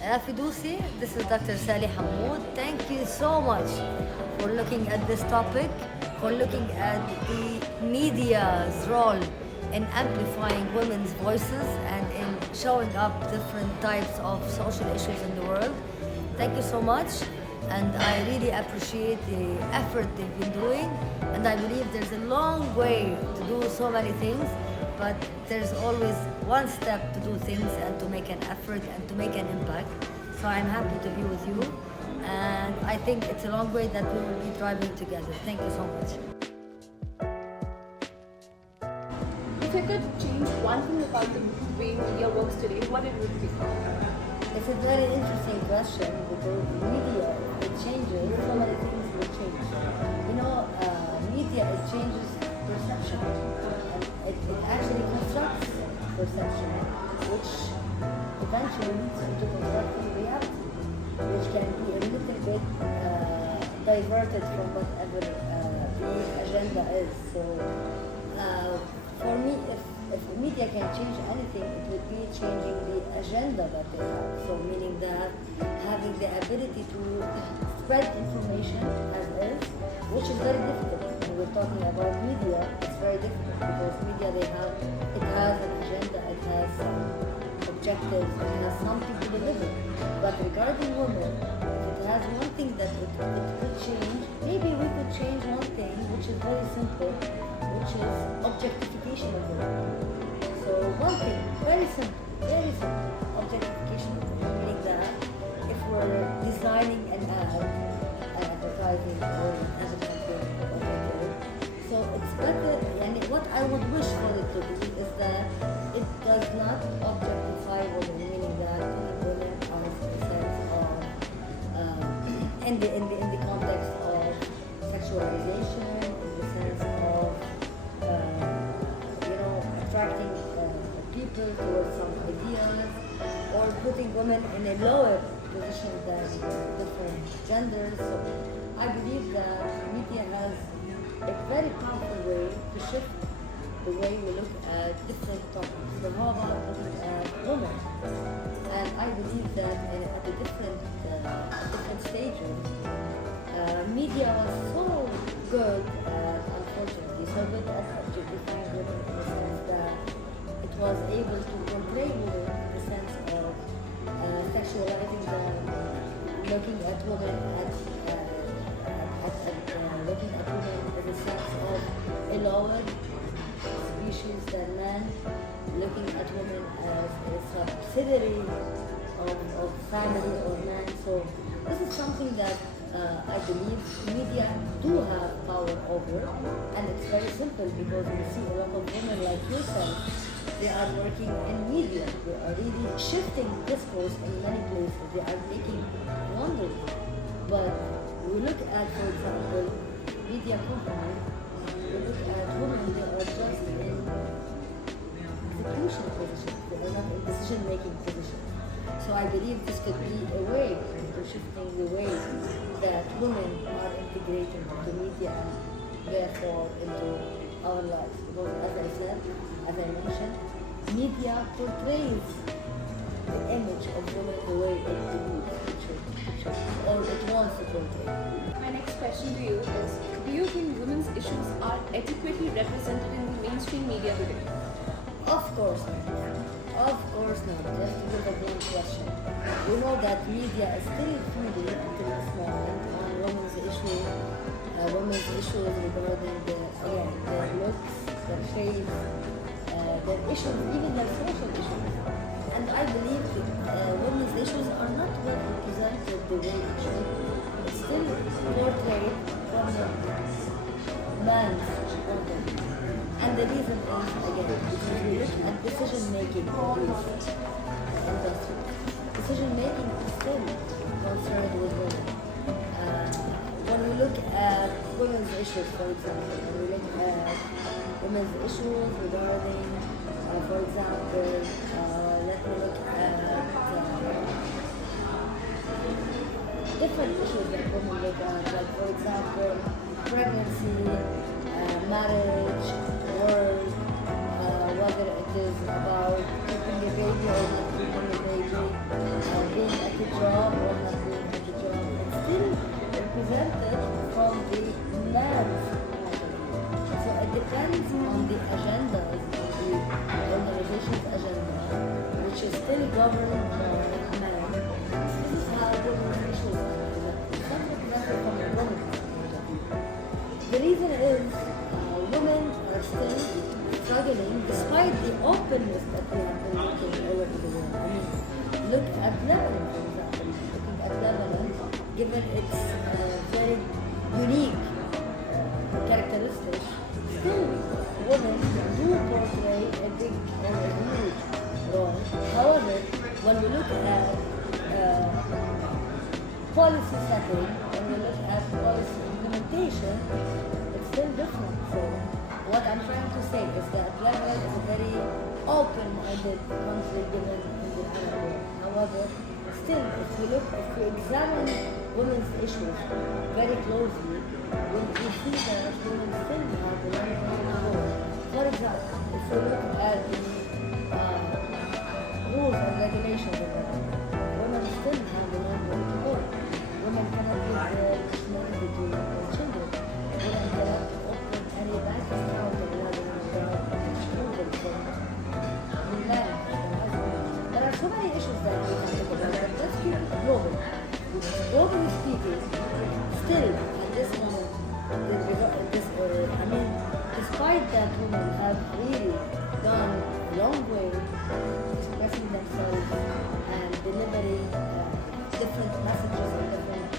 Fiducie, this is Dr. Hammoud. Thank you so much for looking at this topic, for looking at the media's role in amplifying women's voices and in showing up different types of social issues in the world. Thank you so much, and I really appreciate the effort they've been doing, and I believe there's a long way to do so many things, but there's always one step to do things and to make an effort and to make an impact. So I'm happy to be with you, and I think it's a long way that we will be driving together. Thank you so much. If you could change one thing about the way media works today, what it would be? It's a very interesting question because media, it changes, so many things will change. Media, it changes perception. It actually constructs perception, which eventually leads you to constructing reality, which can be a little bit diverted from whatever the agenda is. So for me, if media can change anything, it would be changing the agenda that they have. So meaning that having the ability to spread information as is, which is very difficult. When we're talking about media, it's very difficult because media, it has an agenda, it has some objectives, it has something to deliver. But regarding women, if it has one thing that it could change, maybe we could change one thing, which is very simple, which is objectification of women. So one thing, very simple, objectification of women, meaning that if we're designing an ad, advertising or as a campaign or whatever, so it's better, and what I would wish for it to be is that it does not objectify women, meaning that women are in the sense of, in the context of sexualization, in the sense of attracting people towards some ideas, or putting women in a lower position than different genders. So I believe that media has a very powerful way to shift the way we look at different topics. So how about looking at women? And I believe that at the different stages, media was so good at, unfortunately, so good at objectifying women in the sense that it was able to portray women in the sense of sexualizing them, looking at women looking at women in the sense of a lower species than men, looking at women as a subsidiary of family or men. So this is something that I believe media do have power over, and it's very simple because we see a lot of women like yourself, they are working in media, they are really shifting discourse in many places, they are making wonders. But we look at, for example, media companies, we look at women, they are just in execution position, they are not in decision-making position. So I believe this could be a way to shifting the way that women are integrated into media and therefore into our lives. Because as I said, as I mentioned, media portrays the image of women the way it believes or it wants to portray. My next question to you is, do you think women's issues are adequately represented in the mainstream media today? Of course not. Of course not. Just to give a blunt question. We know that media is still feeding until this moment on women's issues regarding their looks, their face, their issues, even their social issues. And I believe that women's issues are not well represented the way it should. It's still portrayed from the man's point of view. And the reason is, again, because we look at decision-making in this industry. Decision-making is still concerned with women. When we look at women's issues, for example, when we look at women's issues regarding, for example, let me look at different issues that women look at, like, for example, pregnancy, marriage, work, whether it is about keeping a baby or not keeping a baby, being a governed by men. This is how women's issues are. It's not represented from a woman's point of view. The reason is women are still struggling despite the openness that we have been looking all over the world. I mean, look at Lebanon, for example. Looking at Lebanon, given its very unique characteristics, still women do portray a big or a huge role. However, when we look at policy setting, when we look at policy implementation, it's still different. So what I'm trying to say is that Lebanon is a very open-minded country given in the Arab world. However, still, if we examine women's issues very closely, we see that women still have a long way to go. For example, if we look at the rules and regulations of Lebanon, women still have a long way to go. Women cannot give their personality to their children. Women cannot open any bank account in Lebanon without approval from the man. There are so many issues that we can talk about, but let's keep it global. Globally speaking, still at this moment, despite that women have really gone a long way expressing themselves and delivering different messages in different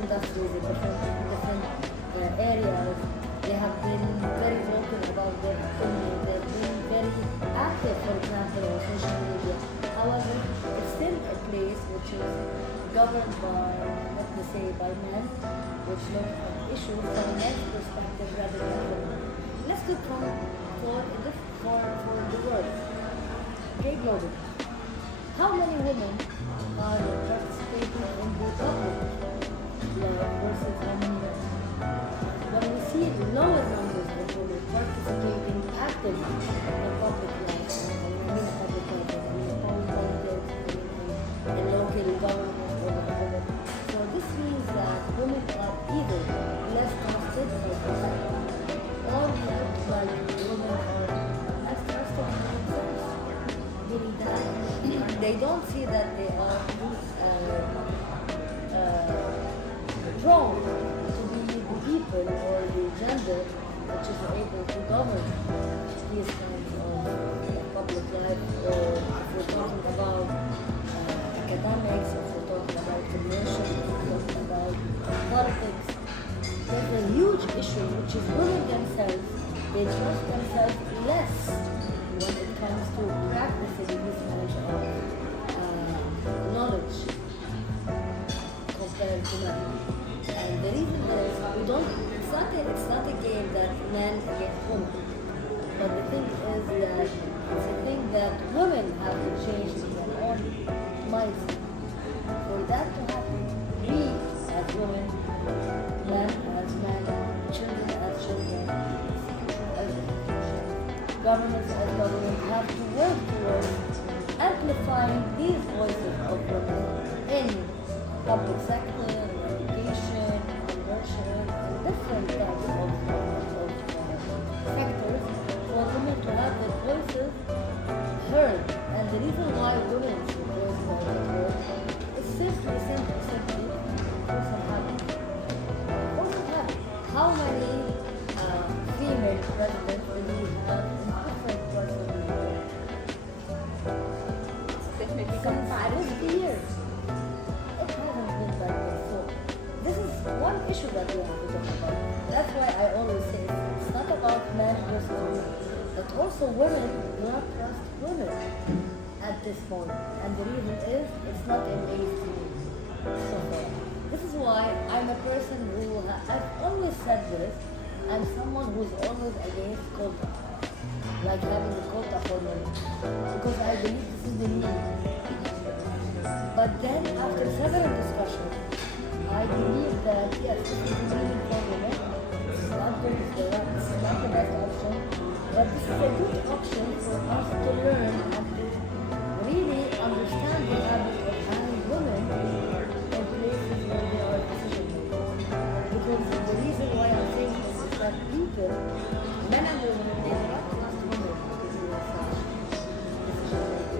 industries, in different areas. They have been very vocal about their opinion. They've been very active, for example, on social media. However, it's still a place which is governed by, let me say, by men, which look at issues from a men's perspective rather than women. Let's look for the world. Okay, global. How many women are participating in the public life versus how many men? When we see lower numbers of women participating actively in public life, politics, in local government, so this means that women are either less trusted or protected, or look like women are less trusted in themselves, meaning that they don't see that they are drawn to be the people or the gender which is able to govern these kinds of public life, or if we're talking about academics, if we're talking about commercial, if we're talking about politics, there's a huge issue which is women themselves, they trust themselves less when it comes to practicing this kind of knowledge compared to men. And the reason is it's not a game that men against women. But the thing is that it's a thing that women have to change their own mindset. For that to happen, we as women, men as men, children as children, governments as governments have to work towards amplifying these voices of women in public sector, education, commercial, and different types of sectors for women to have their voices heard. And the reason why women's voices are not heard is simply force of habit. Force of habit. How many female presidents do we have in different parts of the world? Definitely Since 50 years. It hasn't been like this. So this is one issue that we have to talk about. That's why I always say it's not about men versus women, but also women do not trust women at this point. And the reason is it's not in mainstream so far. This is why I'm a person who I've always said this. I'm someone who's always against quota, like having a quota for men, because I believe this is the need. But then after several discussions, I believe that yes, this is the need for women. This is not good, this is not the best option, but this is a good option for us to learn and to really understand the habit of having women in places where they are decision makers. Because the reason why I'm saying this is that people, men and women, they do not trust women to do such decision making.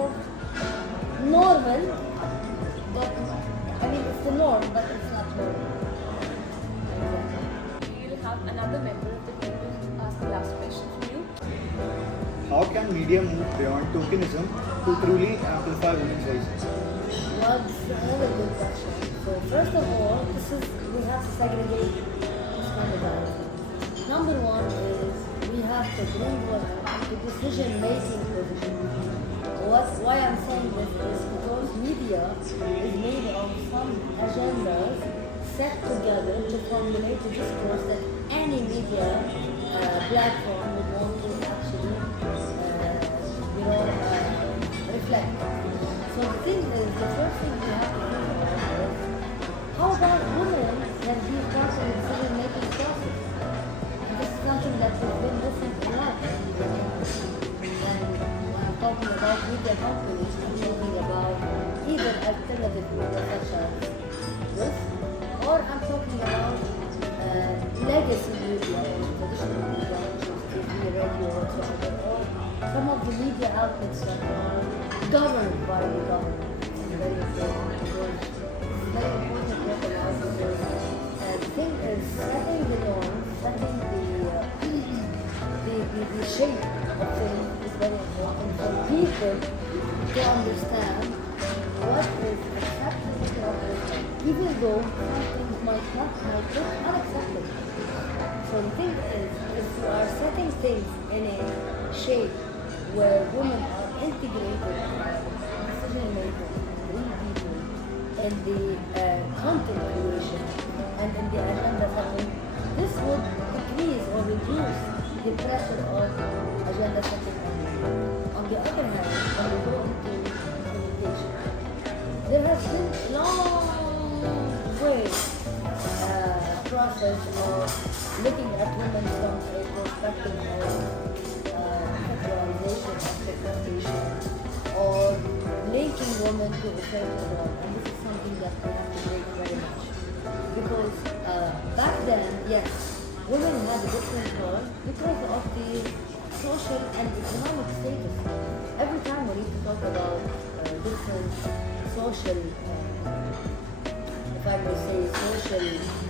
of normal, but I mean it's the norm, but it's not normal. We'll have another member of the team to ask the last question for you. How can media move beyond tokenism to truly amplify women's voices? Well, this is another good question. So first of all, we have to segregate this kind of dialogue. Number one is we have to bring women into decision-making position. Why I'm saying this is because media is made of some agendas set together to formulate a discourse that any media platform would want to actually, reflect. So the thing is, the first thing we have to think about is how about women can be part of the decision-making process? And this is something that has been missing a lot. And when I'm talking about media companies, I'm talking about even alternative media such as this, or I'm talking about legacy media, traditional media, which is TV, radio, whatsoever, or some of the media outlets that are governed by the government. It's very important because it's very important to recognize because the thing is setting the norms, setting the shape of things is very important for people to understand what is acceptable to others, even though some things might look unacceptable. So the thing is, if you are setting things in a shape where women are integrated decision makers, real people, in the content creation and in the agenda setting, this would decrease or reduce the pressure of agenda setting only. On the other hand, when we go into implementation, there has been long way process of looking at women from a perspective of sexualization of segmentation or linking women to a certain role, and this is something that we have to break very much. Because back then, yes, women had a different role because of the social and economic status. Every time we need to talk about different social, if I may say, social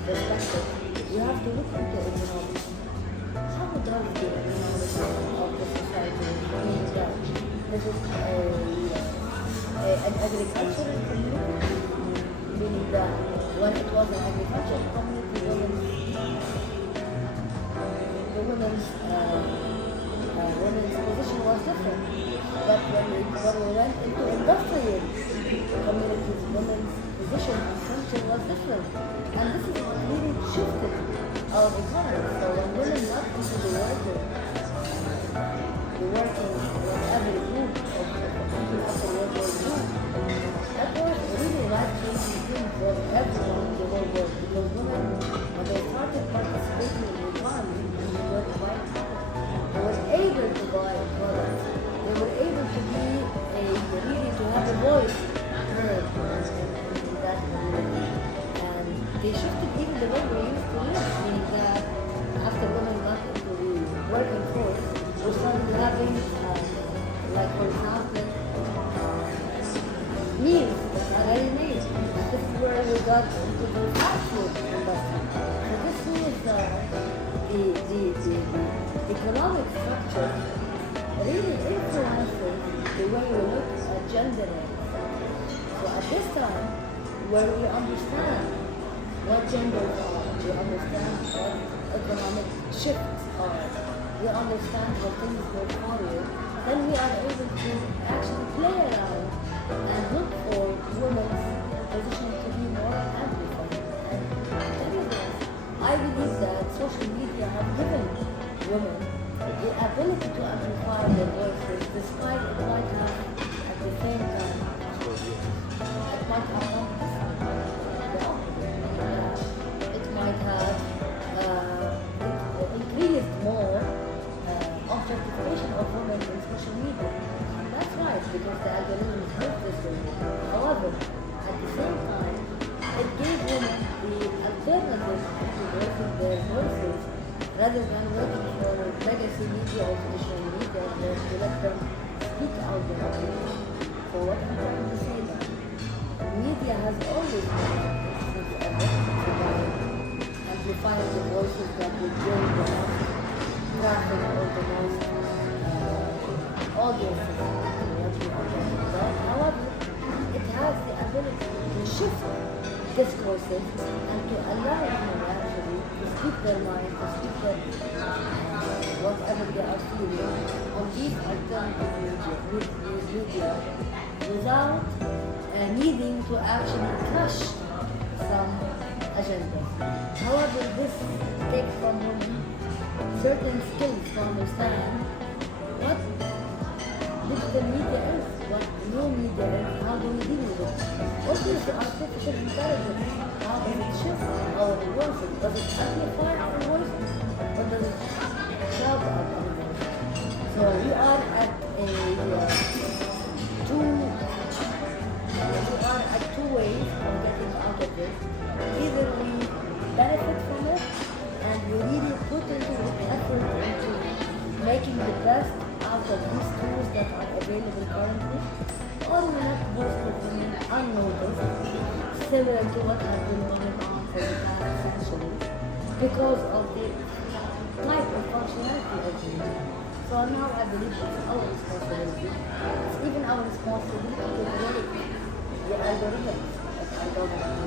perspective, you have to look into economics. How does the economics of the society mean that? Is it an agricultural community? Meaning that when it was an agricultural community, the women's position was different. But when we went into industrial communities, women's position and function was different. And this is what really shifted our economy. So when women got into the working whatever group of people after World War II, that was really life-changing thing for everyone in the whole world. Because women, when they started participating in the economy, they were quite they were able to buy products. They were able to be to have a voice heard in that community. And they shifted even the way we used to live, meaning that after women got into the working force, we started having, like for example, meals that are ready-made. This is where we got into the fast food industry. So this is the economic structure really influences the way we look at gender roles. So at this time, where we understand what genders are, we understand what economic shifts are, we understand how things go forward, then we are able to actually play around and look for women's position to be more amplified. And I believe that social media have given women the ability to amplify their voices, despite it might have at the same time it might have not the opposite. It might have increased more objectification of women in social media. And that's right, because the algorithm is built this way. However, at the same time, it gave women the alternative to voicing their voices rather than waiting for legacy media or traditional media to let them speak out organization. So what I'm trying to say that media has always been since ever about amplifying the voices that will bring the most traffic or the most audiences to what we are talking about. However, it has the ability to shift discourses and to allow people actually to speak their mind, to speak their whatever they are feeling on these alternative media without needing to actually crush some agenda. However, this takes from certain skills to understand what digital media is, what new media is, how do we deal with it. What is the artificial intelligence? How does it shift our voices? Does it amplify our voices? Or does it shout out our voices? So we are at two ways of getting out of this. Either we benefit from it and we really put into effort into making the best out of these tools that are available currently, or we let most of them unnoticed, similar to what has been going on for the past century, because of the type of functionality of the media. So now I believe it's our responsibility. It's even our responsibility to break the algorithms of our government.